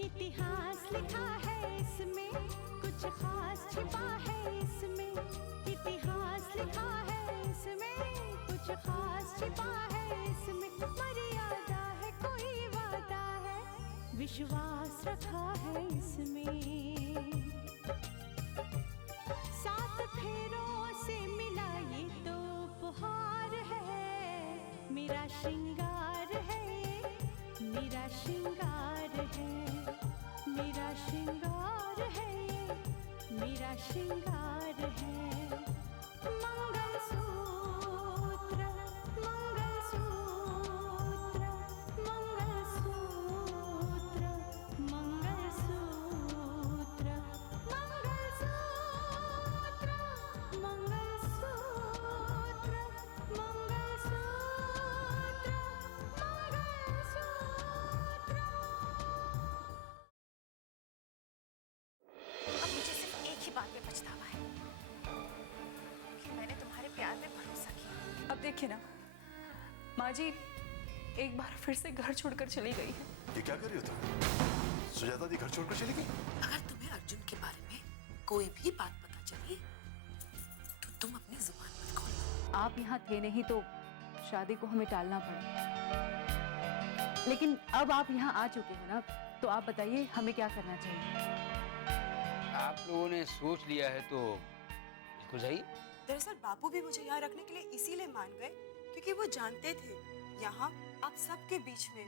इतिहास लिखा है इसमें, कुछ खास छिपा है इसमें। इतिहास लिखा है इसमें, कुछ खास छिपा है इसमें। मर्यादा है, कोई वादा है, विश्वास रखा है इसमें। सात फेरों से मिला ये तो उपहार है, मेरा श्रृंगार है, मेरा श्रृंगार है, मेरा श्रृंगार है, मेरा श्रृंगार है। मंगलसूत्र, मंगलसूत्र, मंगलसूत्र, मंगलसूत्र, मंगलसूत्र, मंगलसूत्र, मंगलसूत्र, मंगलसूत्र। अब मुझे सिर्फ एक ही बात पे पछतावा है कि मैंने तुम्हारे प्यार पे भरोसा किया। अब देखिए ना, माँ जी एक बार फिर से घर छोड़कर चली गई है। ये क्या कर रही हो तुम? सुजाता दी घर छोड़कर चली गई? अगर तुम्हें अर्जुन के बारे में कोई भी बात पता चली तो तुम अपनी जुबान मत खोलना। आप यहाँ थे नहीं तो शादी को हमें टालना पड़ा, लेकिन अब आप यहाँ आ चुके हैं ना, तो आप बताइए हमें क्या करना चाहिए। आप लोगों ने सोच लिया है तो बिल्कुल जाइए। दरअसल बापू भी मुझे यहाँ रखने के लिए इसीलिए मान गए क्योंकि वो जानते थे यहाँ आप सबके बीच में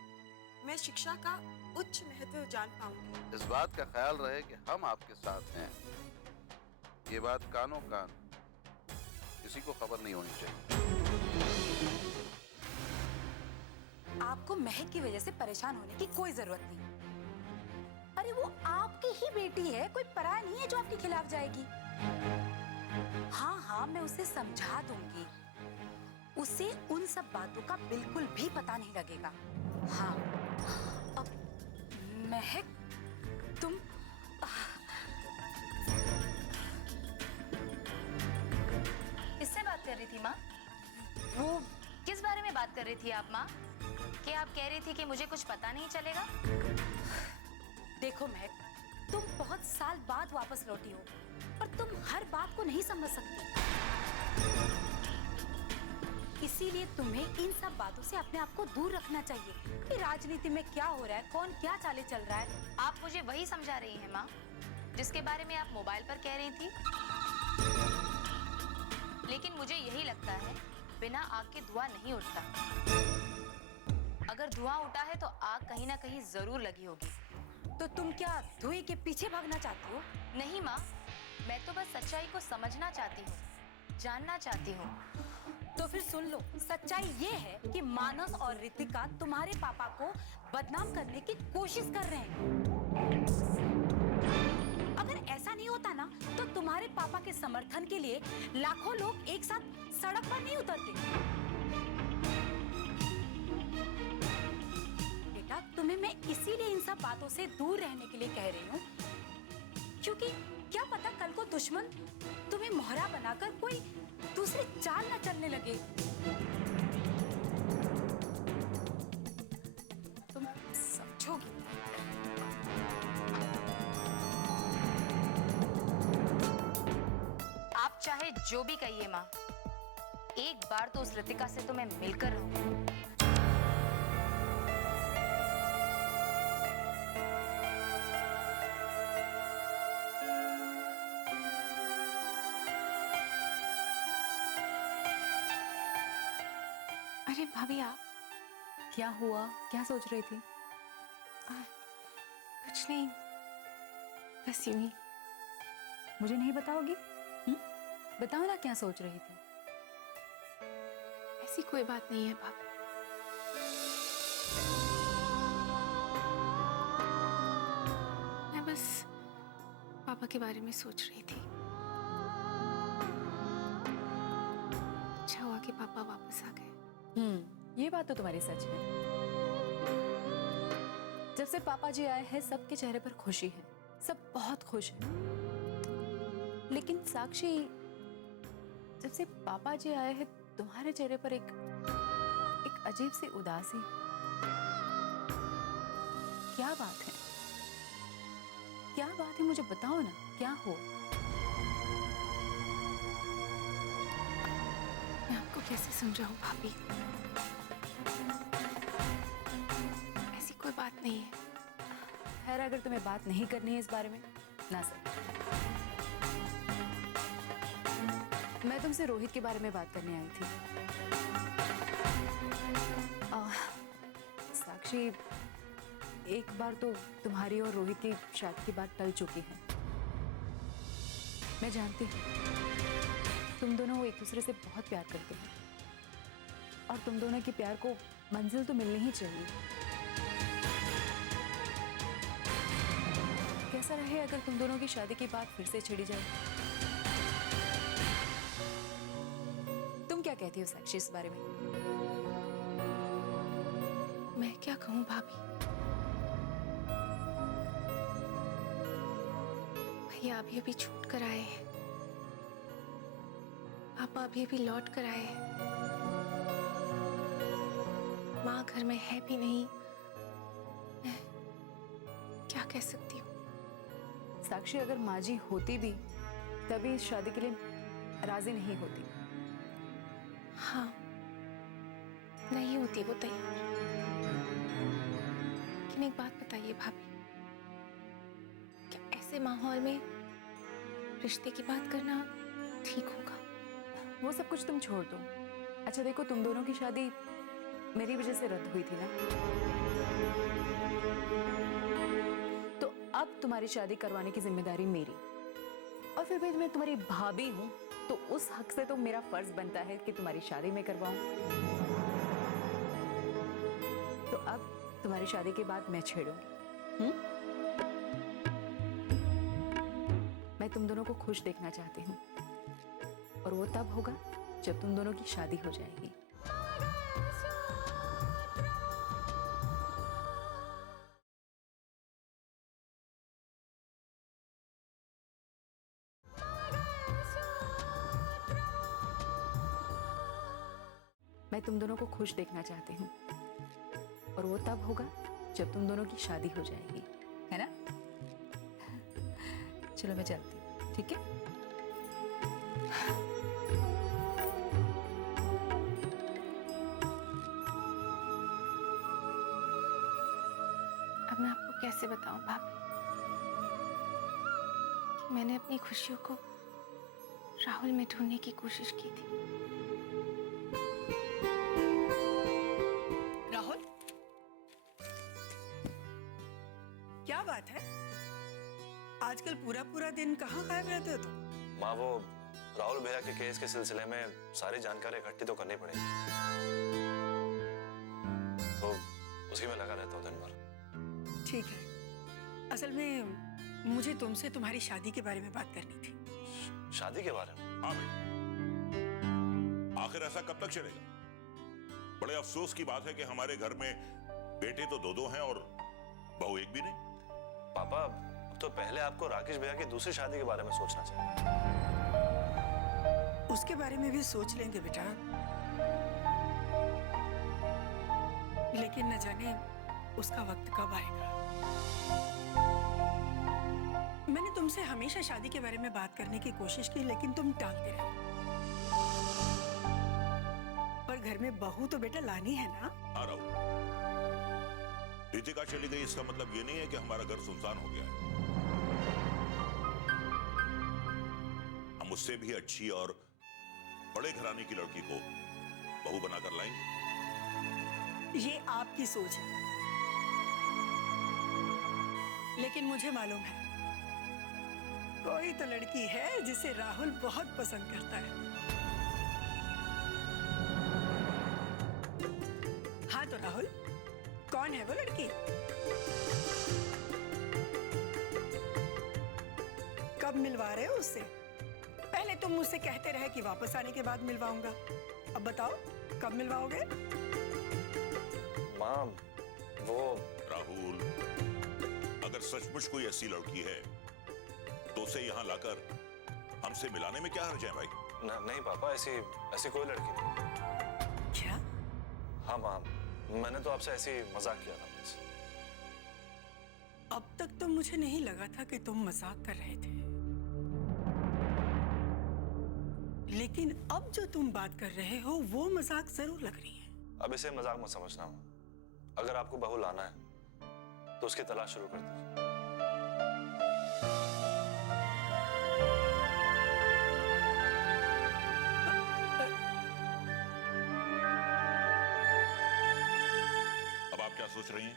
मैं शिक्षा का उच्च महत्व जान पाऊंगी। इस बात का ख्याल रहे कि हम आपके साथ हैं। ये बात कानों कान किसी को खबर नहीं होनी चाहिए। आपको महक की वजह से परेशान होने की कोई जरूरत नहीं। अरे वो आपकी ही बेटी है, कोई पराया नहीं है जो आपके खिलाफ जाएगी। हाँ हाँ, मैं उसे समझा दूंगी, उसे उन सब बातों का बिल्कुल भी पता नहीं लगेगा। हाँ, अब महक तुम किससे बात कर रही थी माँ? वो किस बारे में बात कर रही थी आप माँ? कि आप कह रही थी कि मुझे कुछ पता नहीं चलेगा? देखो महक, तुम बहुत साल बाद वापस लौटी हो और तुम हर बात को नहीं समझ सकती, इसीलिए तुम्हें इन सब बातों से अपने आप को दूर रखना चाहिए कि राजनीति में क्या हो रहा है, कौन क्या चाले चल रहा है। आप मुझे वही समझा रही हैं माँ जिसके बारे में आप मोबाइल पर कह रही थी। लेकिन मुझे यही लगता है बिना आग के धुआं नहीं उठता। अगर धुआं उठा है तो आग कहीं ना कहीं जरूर लगी होगी। तो तुम क्या धुएं के पीछे भागना चाहती हो? नहीं माँ, मैं तो बस सच्चाई को समझना चाहती हूँ, जानना चाहती हूँ। तो फिर सुन लो, सच्चाई ये है कि मानस और रितिका तुम्हारे पापा को बदनाम करने की कोशिश कर रहे हैं। अगर ऐसा नहीं होता ना तो तुम्हारे पापा के समर्थन के लिए लाखों लोग एक साथ सड़क पर नहीं उतरते। बेटा, तुम्हें मैं इसीलिए इन सब बातों से दूर रहने के लिए कह रही हूँ, क्योंकि क्या पता कल को दुश्मन तुम्हें मोहरा बनाकर कोई दूसरी चाल न चलने लगे। तुम समझोगी। आप चाहे जो भी कहिए माँ, एक बार तो उस रितिका से तो मैं मिलकर रहूंगी। अरे भाभी, आप क्या हुआ, क्या सोच रही थी? कुछ नहीं, बस यूं ही। मुझे नहीं बताओगी? बताओ ना क्या सोच रही थी। ऐसी कोई बात नहीं है भाभी। मैं बस पापा के बारे में सोच रही थी। अच्छा हुआ कि पापा वापस आ गए। ये बात तो तुम्हारी सच है। जब से पापा जी आए हैं सबके चेहरे पर खुशी है, सब बहुत खुश हैं। लेकिन साक्षी, जब से पापा जी आए हैं तुम्हारे चेहरे पर एक अजीब सी उदासी। क्या बात है? क्या बात है, मुझे बताओ ना, क्या हो? मैं आपको कैसे समझाऊं भाभी? ऐसी कोई बात नहीं है। खैर, अगर तुम्हें बात नहीं करनी है इस बारे में, ना सर। मैं तुमसे रोहित के बारे में बात करने आई थी। साक्षी, एक बार तो तुम्हारी और रोहित की शादी की बात टल चुकी है। मैं जानती हूँ तुम दोनों एक दूसरे से बहुत प्यार करते हो और तुम दोनों के प्यार को मंजिल तो मिलनी ही चाहिए। कैसा रहे अगर तुम दोनों की शादी की बात फिर से छिड़ी जाए? तुम क्या कहती हो साक्षी इस बारे में? मैं क्या कहूँ भाभी? भैया अभी अभी छूट कर आए हैं, पापा अभी अभी लौट कर आए हैं, माँ घर में है भी नहीं। मैं क्या कह सकती हूँ? साक्षी, अगर माँ जी होती भी तभी इस शादी के लिए राजी नहीं होती। हाँ, नहीं होती वो तैयार। लेकिन एक बात बताइए भाभी, क्या ऐसे माहौल में रिश्ते की बात करना ठीक होगा? वो सब कुछ तुम छोड़ दो। अच्छा देखो, तुम दोनों की शादी मेरी वजह से रद्द हुई थी ना, तो अब तुम्हारी शादी करवाने की जिम्मेदारी मेरी। और फिर भी मैं तुम्हारी भाभी हूं, तो उस हक से तो मेरा फर्ज बनता है कि तुम्हारी शादी में करवाऊं। तो अब तुम्हारी शादी के बाद मैं छेड़ूंगी। मैं तुम दोनों को खुश देखना चाहती हूँ, और वो तब होगा जब तुम दोनों की शादी हो जाएगी। मैं तुम दोनों को खुश देखना चाहती हूँ, और वो तब होगा जब तुम दोनों की शादी हो जाएगी, है ना? चलो मैं चलती हूँ, ठीक है? अब मैं आपको कैसे बताऊं भाभी कि मैंने अपनी खुशियों को राहुल में ढूंढने की कोशिश की थी। राहुल, क्या बात है? आजकल पूरा पूरा दिन कहाँ गायब रहते हो तुम? माँ, वो राहुल भैया के केस के सिलसिले में सारी जानकारी इकट्ठी तो करनी पड़ेगी, तो उसी में लगा रहता हूँ दिन भर। ठीक है, असल में मुझे तुमसे तुम्हारी शादी के बारे में बात करनी थी। शादी के बारे में? हाँ भाई, आखिर ऐसा कब तक चलेगा? बड़े अफसोस की बात है कि हमारे घर में बेटे तो दो हैं और बहू एक भी नहीं। पापा, अब तो पहले आपको राकेश भैया की दूसरी शादी के बारे में सोचना चाहिए। उसके बारे में भी सोच लेंगे बेटा, लेकिन न जाने उसका वक्त कब आएगा। मैंने तुमसे हमेशा शादी के बारे में बात करने की कोशिश की, लेकिन तुम टालते रहे। पर घर में बहू तो बेटा लानी है ना? हाँ राहुल, रितिका चली गई इसका मतलब ये नहीं है कि हमारा घर सुनसान हो गया है। हम उससे भी अच्छी और बड़े घराने की लड़की को बहू बनाकर लाएंगे। ये आपकी सोच है, लेकिन मुझे मालूम है कोई तो लड़की है जिसे राहुल बहुत पसंद करता है। हाँ तो राहुल, कौन है वो लड़की? कब मिलवा रहे हो उससे? पहले तुम मुझसे कहते रहे कि वापस आने के बाद मिलवाऊंगा। अब बताओ कब मिलवाओगे? माँ, वो राहुल, अगर सचमुच कोई ऐसी लड़की है तो उसे यहाँ लाकर हमसे मिलाने में क्या हर्ज है भाई? नहीं पापा, ऐसी कोई लड़की नहीं। क्या? हाँ माँ, मैंने तो आपसे ऐसे ही मजाक किया था बस। अब तक तो मुझे नहीं लगा था कि तुम मजाक कर रहे थे, लेकिन अब जो तुम बात कर रहे हो वो मजाक जरूर लग रही है। अब इसे मजाक मत समझना। अगर आपको बहू लाना है तो उसकी तलाश शुरू कर दीजिए। अब आप क्या सोच रही हैं?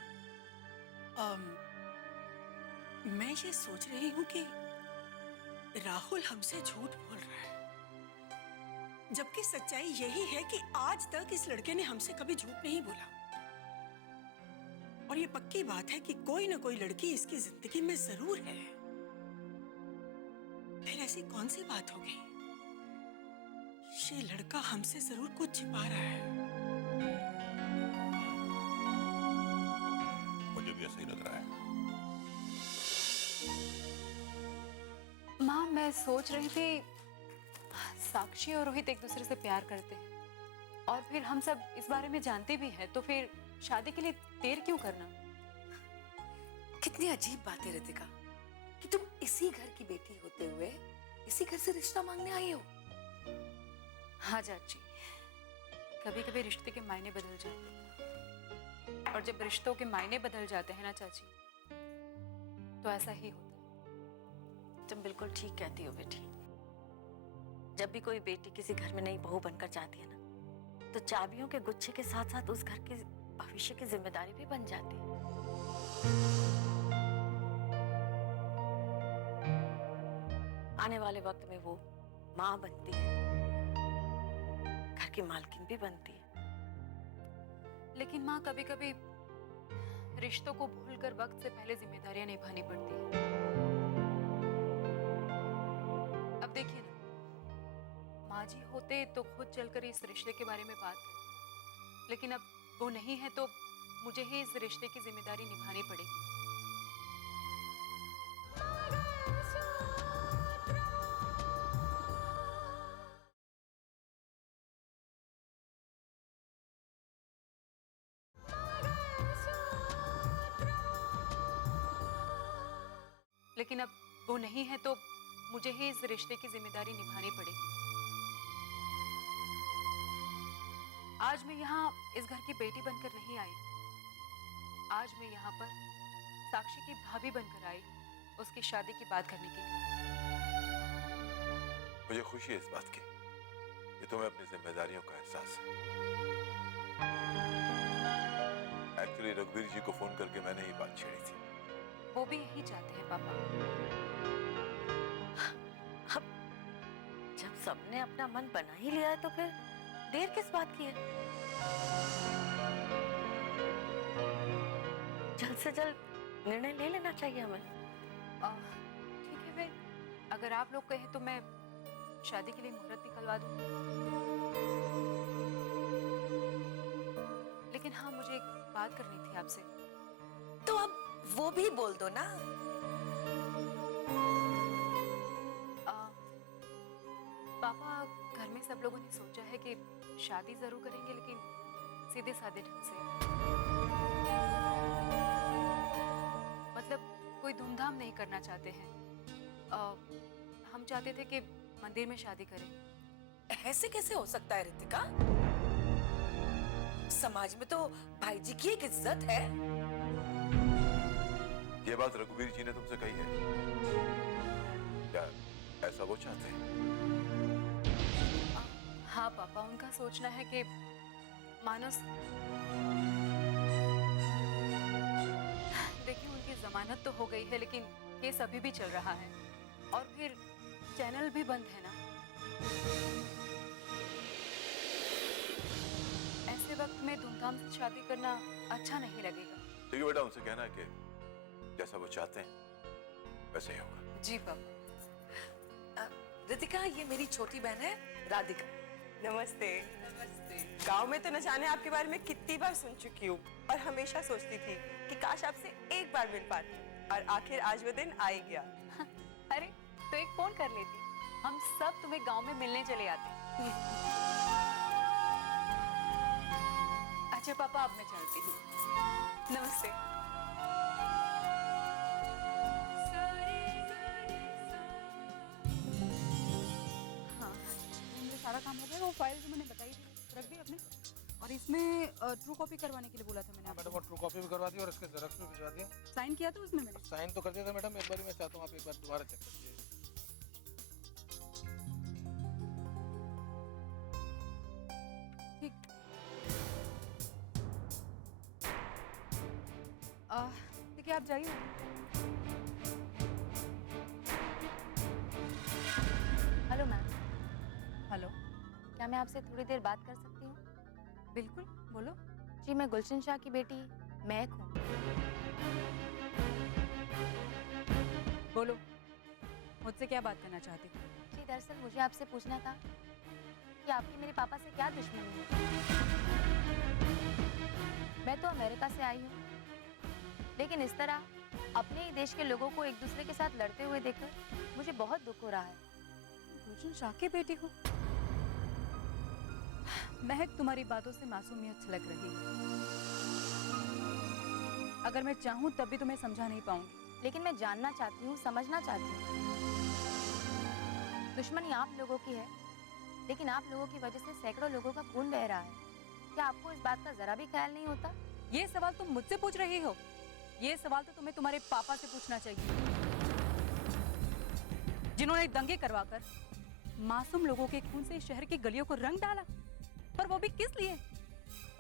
मैं ये सोच रही हूँ कि राहुल हमसे झूठ बोल रहा है, जबकि सच्चाई यही है कि आज तक इस लड़के ने हमसे कभी झूठ नहीं बोला। और ये पक्की बात है कि कोई ना कोई लड़की इसकी जिंदगी में जरूर है। फिर ऐसी कौन सी बात हो गई? ये लड़का हमसे जरूर कुछ छिपा रहा है। मुझे भी ऐसा ही लग रहा है। माँ, मैं सोच रही थी साक्षी और रोहित एक दूसरे से प्यार करते हैं और फिर हम सब इस बारे में जानते भी हैं, तो फिर शादी के लिए देर क्यों करना? कितनी अजीब बात है रितिका कि तुम इसी घर की बेटी होते हुए इसी घर से रिश्ता मांगने आई हो। हाँ चाची, कभी कभी रिश्ते के मायने बदल जाते हैं, और जब रिश्तों के मायने बदल जाते हैं ना चाची, तो ऐसा ही होता है। तुम बिल्कुल ठीक कहती हो बेटी। जब भी कोई बेटी किसी घर में नई बहू बनकर जाती है ना, तो चाबियों के गुच्छे के साथ साथ उस घर के भविष्य की जिम्मेदारी भी बन जाती है। आने वाले वक्त में वो माँ बनती है, घर की मालकिन भी बनती है। लेकिन माँ, कभी कभी रिश्तों को भूलकर वक्त से पहले जिम्मेदारियां निभानी पड़ती है। अब देखिए ना, माँ जी होते तो खुद चलकर इस रिश्ते के बारे में बात करते, लेकिन अब वो नहीं है तो मुझे ही इस रिश्ते की जिम्मेदारी निभानी पड़ेगी। लेकिन अब वो नहीं है तो मुझे ही इस रिश्ते की जिम्मेदारी निभानी पड़ेगी। आज मैं यहाँ इस घर की बेटी बनकर नहीं आई, आज मैं यहाँ पर साक्षी की भाभी बनकर आई, उसकी शादी की बात करने के लिए। मुझे खुशी है इस बात की कि तुम्हें अपनी जिम्मेदारियों का एहसास है। एक्चुअली रघुवीर जी को फोन करके मैंने ये बात छेड़ी थी। वो भी यही चाहते हैं पापा। अब जब सबने अपना मन बना ही लिया है तो फिर देर किस बात की है? जल्द से जल्द निर्णय ले लेना चाहिए हमें। ठीक है, फिर अगर आप लोग कहें तो मैं शादी के लिए मुहूर्त निकलवा दूं। लेकिन हाँ, मुझे एक बात करनी थी आपसे। तो अब वो भी बोल दो ना। पापा, घर में सब लोगों ने सोचा है कि शादी जरूर करेंगे, लेकिन सीधे साधे ढंग से। मतलब कोई धूमधाम नहीं करना चाहते हैं। हम चाहते थे कि मंदिर में शादी करें। ऐसे कैसे हो सकता है रितिका? समाज में तो भाई जी की एक इज्जत है। ये बात रघुवीर जी ने तुमसे कही है? क्या ऐसा वो चाहते हैं? हाँ पापा, उनका सोचना है कि मानस, देखिए उनकी जमानत तो हो गई है, लेकिन केस अभी भी चल रहा है और फिर चैनल भी बंद है ना। ऐसे वक्त में धूमधाम से शादी करना अच्छा नहीं लगेगा। ठीक है बेटा, उनसे कहना है कि जैसा वो चाहते हैं वैसे ही होगा। जी पापा। रितिका, ये मेरी छोटी बहन है राधिका। नमस्ते। नमस्ते। गांव में तो न जाने आपके बारे में कितनी बार सुन चुकी हूँ और हमेशा सोचती थी कि काश आपसे एक बार मिल पाती, और आखिर आज वो दिन आ ही गया। अरे तो एक फोन कर लेती, हम सब तुम्हें गांव में मिलने चले आते। अच्छा पापा, अब मैं चलती हूँ। नमस्ते। काम है वो फाइल जो मैंने बताई थी रख दी आपने, और इसमें ट्रू कॉपी करवाने के लिए बोला था मैंने आपको। मैडम वो ट्रू कॉपी भी करवा दी और इसके जेरॉक्स भी भिजवा दिया। साइन किया था उसमें मैंने? साइन तो कर दिया था मैडम, एक बार मैं चाहता हूँ आप एक बार दोबारा चेक कर लीजिए। ठीक। देखिए आप जाइए। Hello ma'am. हेलो, क्या मैं आपसे थोड़ी देर बात कर सकती हूँ? बिल्कुल, बोलो। जी, मैं गुलशन शाह की बेटी महक हूँ। बोलो, मुझसे क्या बात करना चाहती हो? जी, दरअसल मुझे आपसे पूछना था कि आपकी मेरे पापा से क्या दुश्मनी है। मैं तो अमेरिका से आई हूँ, लेकिन इस तरह अपने ही देश के लोगों को एक दूसरे के साथ लड़ते हुए देखकर मुझे बहुत दुख हो रहा है। गुलशन शाह की बेटी हो? महक, तुम्हारी बातों से मासूमियत छलक रही है। अगर मैं चाहूँ तब भी तुम्हें समझा नहीं पाऊंगी। लेकिन मैं जानना चाहती हूँ, समझना चाहती हूँ। दुश्मनी आप लोगों की है, लेकिन आप लोगों की वजह से सैकड़ों लोगों का खून बह रहा है। क्या आपको इस बात का जरा भी ख्याल नहीं होता? ये सवाल तुम मुझसे पूछ रही हो? ये सवाल तो तुम्हें तुम्हारे पापा से पूछना चाहिए, जिन्होंने दंगे करवाकर मासूम लोगों के खून से शहर की गलियों को रंग डाला, पर वो भी किस लिए?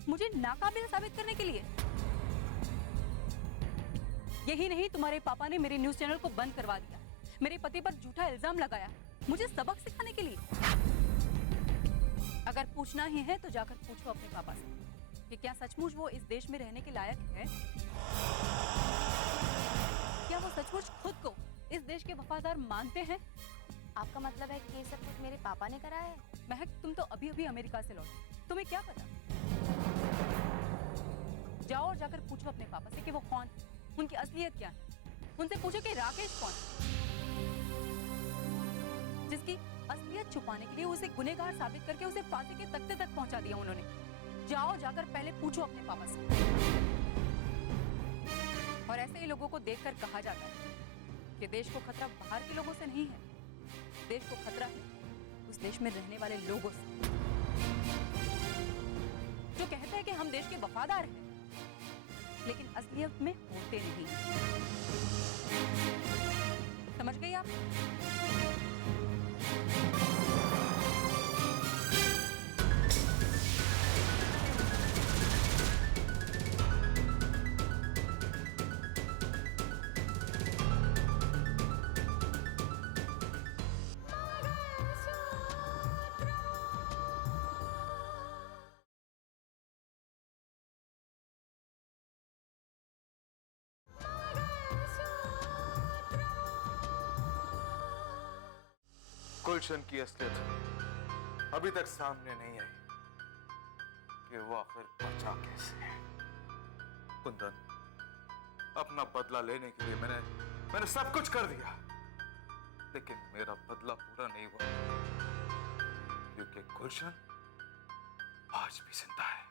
मुझे नाकाबिल साबित करने के लिए। यही नहीं, तुम्हारे पापा ने मेरे न्यूज़ चैनल को बंद करवा दिया, मेरे पति पर झूठा इल्जाम लगाया, मुझे सबक सिखाने के लिए। अगर पूछना ही है तो जाकर पूछो अपने पापा से कि क्या सचमुच वो इस देश में रहने के लायक है? क्या वो सचमुच खुद को इस देश के वफादार मानते हैं? आपका मतलब है कि ये सब कुछ मेरे पापा ने करा है? महक, तुम तो अभी अभी अमेरिका से लौटे, तुम्हें क्या पता? जाओ और जाकर पूछो अपने पापा से कि वो कौन, उनकी असलियत क्या है। उनसे पूछो कि राकेश कौन, जिसकी असलियत छुपाने के लिए उसे गुनहगार साबित करके उसे फांसी के तख्ते तक पहुंचा दिया उन्होंने। जाओ, जाकर पहले पूछो अपने पापा से। और ऐसे ही लोगों को देखकर कहा जाता है कि देश को खतरा बाहर के लोगों से नहीं है, देश को खतरा है उस देश में रहने वाले लोगों से, जो कहते हैं कि हम देश के वफादार हैं, लेकिन असलियत में होते नहीं। समझ गई आप? गुलशन की असलियत अभी तक सामने नहीं आई कि वो आखिर बचा कैसे। कुंदन, अपना बदला लेने के लिए मैंने सब कुछ कर दिया, लेकिन मेरा बदला पूरा नहीं हुआ, क्योंकि गुलशन आज भी जिंदा है।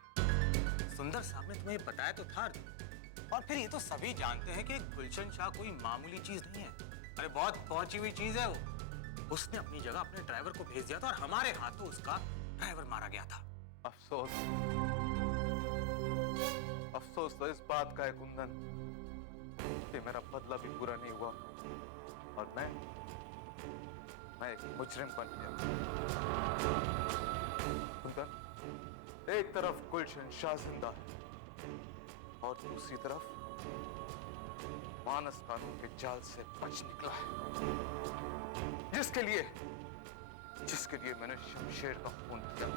सुंदर साहब ने तुम्हें बताया तो था, और फिर ये तो सभी जानते हैं कि गुलशन शाह कोई मामूली चीज नहीं है। अरे बहुत पहुंची हुई चीज है वो। उसने अपनी जगह अपने ड्राइवर को भेज दिया था और हमारे हाथों उसका ड्राइवर मारा गया था। अफसोस तो इस बात का है कुंदन कि मेरा बदला भी पूरा नहीं हुआ और मैं एक मुजरिम बन गया। कुंदन, एक तरफ गुलशन शाह जिंदा है और दूसरी तरफ मानस कानून के जाल से बच निकला है, जिसके लिए मैंने शमशेर का खून किया।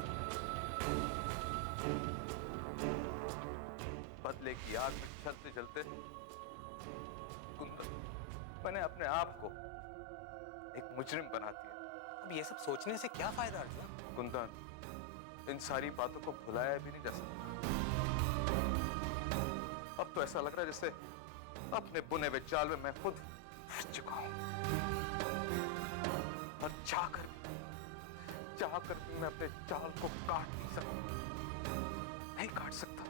बदले की आग में चलते चलते कुंदन, मैंने अपने आप को एक मुजरिम बना दिया। अब ये सब सोचने से क्या फायदा अर्जुन? कुंदन, इन सारी बातों को भुलाया भी नहीं जा सकता। अब तो ऐसा लग रहा है जैसे अपने बुने हुए जाल में मैं खुद फंस चुका हूं, और चाहकर भी मैं अपने जाल को काट नहीं सकता, नहीं काट सकता।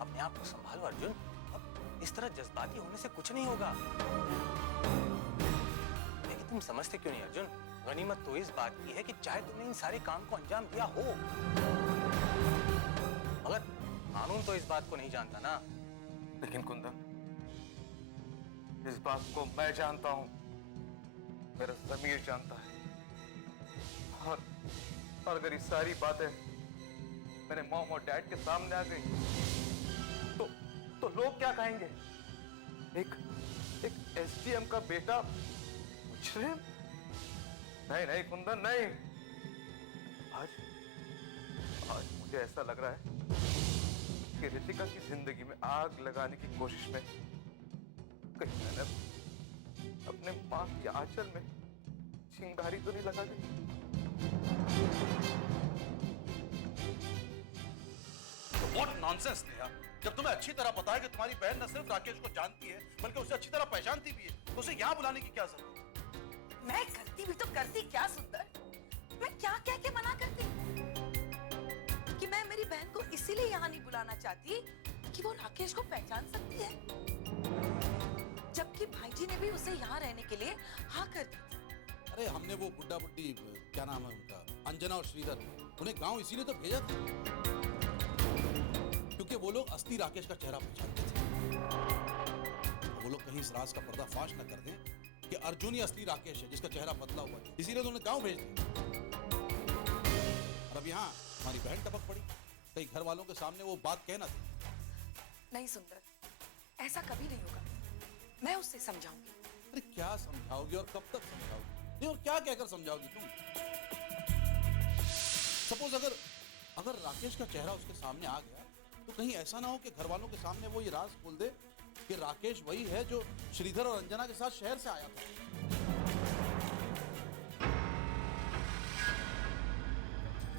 अपने आप को संभालो अर्जुन, अब इस तरह जज्बाती होने से कुछ नहीं होगा। लेकिन तुम समझते क्यों नहीं अर्जुन? गनीमत तो इस बात की है कि चाहे तुमने इन सारे काम को अंजाम दिया हो, मगर कानून तो इस बात को नहीं जानता ना। लेकिन कुंदन, इस बात को मैं जानता हूं, मेरा ज़मीर जानता है। और अगर ये सारी बातें मेरे मॉम और डैड के सामने आ गई तो लोग क्या कहेंगे? एक एसडीएम का बेटा मुजरिम? नहीं नहीं कुंदन, नहीं। आज मुझे ऐसा लग रहा है कि रितिका की जिंदगी में आग लगाने की कोशिश में कहीं मैंने अपने मां के आंचल में चिंगारी तो नहीं लगा दी? What nonsense Neha! जब तुम्हें अच्छी तरह पता है कि तुम्हारी बहन न सिर्फ राकेश को जानती है बल्कि उसे अच्छी तरह पहचानती भी है, तो उसे यहाँ बुलाने की क्या जरूरत? मैं करती भी तो करती क्या सुंदर, मैं क्या कह के मना करती कि मैं मेरी बहन को इसीलिए यहाँ नहीं बुलाना चाहती कि वो राकेश को पहचान सकती है, जबकि भाईजी ने भी उसे यहाँ रहने के लिए हाँ कर दी। अरे हमने वो बुड्ढा बुड्ढी, क्या नाम है उनका, अंजना और श्रीधर, उन्हें गांव इसीलिए तो भेजा था क्योंकि वो लोग असली राकेश का चेहरा पहचानते थे। वो लोग कहीं इस राज का पर्दाफाश न कर दें कि अर्जुन ही असली राकेश है जिसका चेहरा बदला हुआ है, इसीलिए तो उन्हें गांव भेज दिया। और अब यहाँ हमारी बहन टपक पड़ी, कहीं घर वालों के सामने वो बात कहना थी। नहीं सुंदर, ऐसा कभी नहीं होगा, मैं उससे समझाऊंगी। अरे क्या समझाओगी और कब तक समझाओगी? नहीं, और क्या कहकर समझाओगी तुम? सपोज अगर राकेश का चेहरा उसके सामने आ गया तो कहीं ऐसा ना हो कि घर वालों के सामने वो ये राज खोल दे कि राकेश वही है जो श्रीधर और अंजना के साथ शहर से आया था।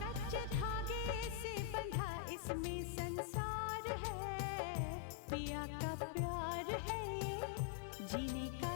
कच्चे धागे से बंधा इसमें संसार है, पिया का प्यार है, जीने का